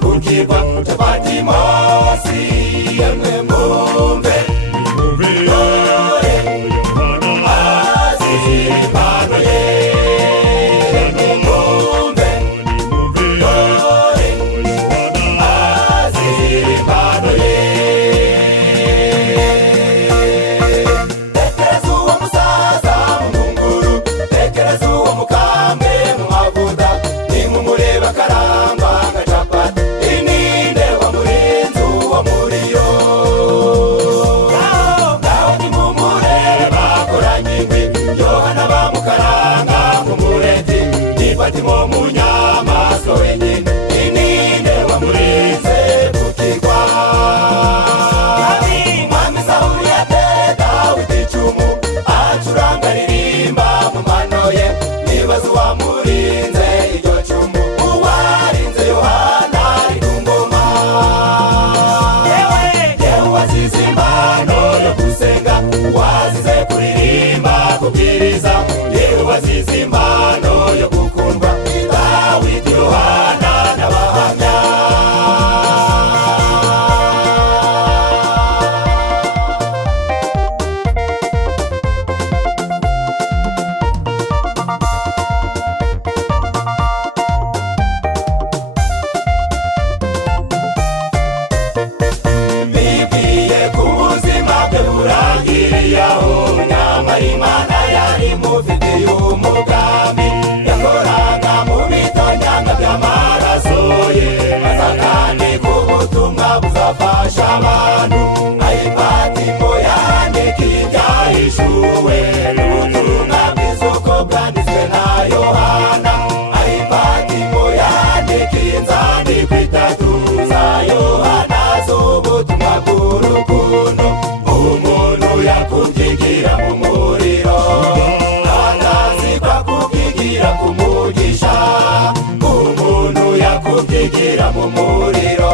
Kukirwa chapati mosi yemwe mumve Zizimbano yo gukundwa Dawidi Yohana n'abahamya bibwiye ku buzima bwe burangiriye aho nyamara Imana yari mufitiye umugambi yakoraga mu bitonyanga by'amaraso ye maze kandi ku butumwa buzafasha abantu ayipatimo yandikiye ibyahishuwe n'ubutumwa bwiza uko bwanditswe na Yohana ayipatimo yandikiye inzandiko 3 za Yohana z'ubutumwa bw'urukundo umuntu yakubyigira mu muriro kumugisha umuntu yakubyigira mu muriro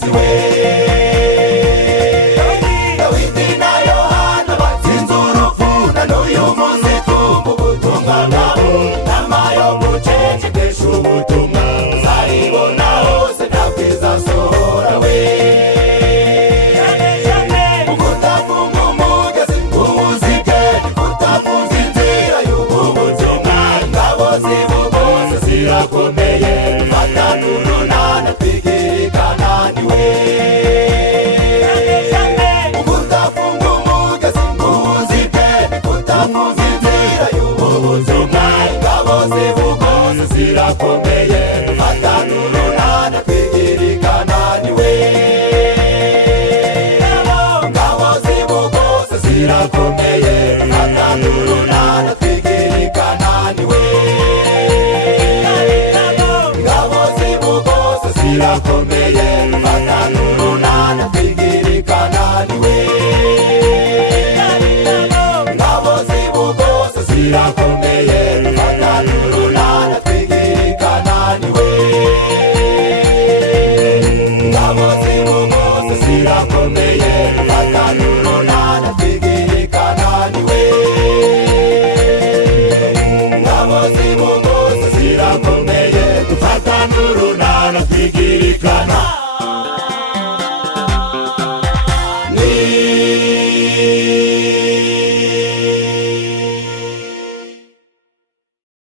mugenzi we. Dawidi na Yohana batsinze urupfu, na n'uyu munsi twumva ubutumwa bwabo. Inama yo gucecekesha ubutumwa uzayibona hose, ntabwo izasohora we. Ukutafunga umugezi ngo uwuzike, ukutafunga inzira y'ubu butumwa. Ingabo z'ibugose zirakomeye, dufatane urunana twigire i Kanani we. Ukutafunga umugezi ngo uwuzike, ukutafunga inzira y'ubu butumwa. Ingabo z'ibugose zirakomeye, dufatane urunana twigire i Kanani we. Ingabo z'ibugose zirakomeye, dufatane urunana twigire i Kanani we. Ingabo z'ibugose zirakomeye.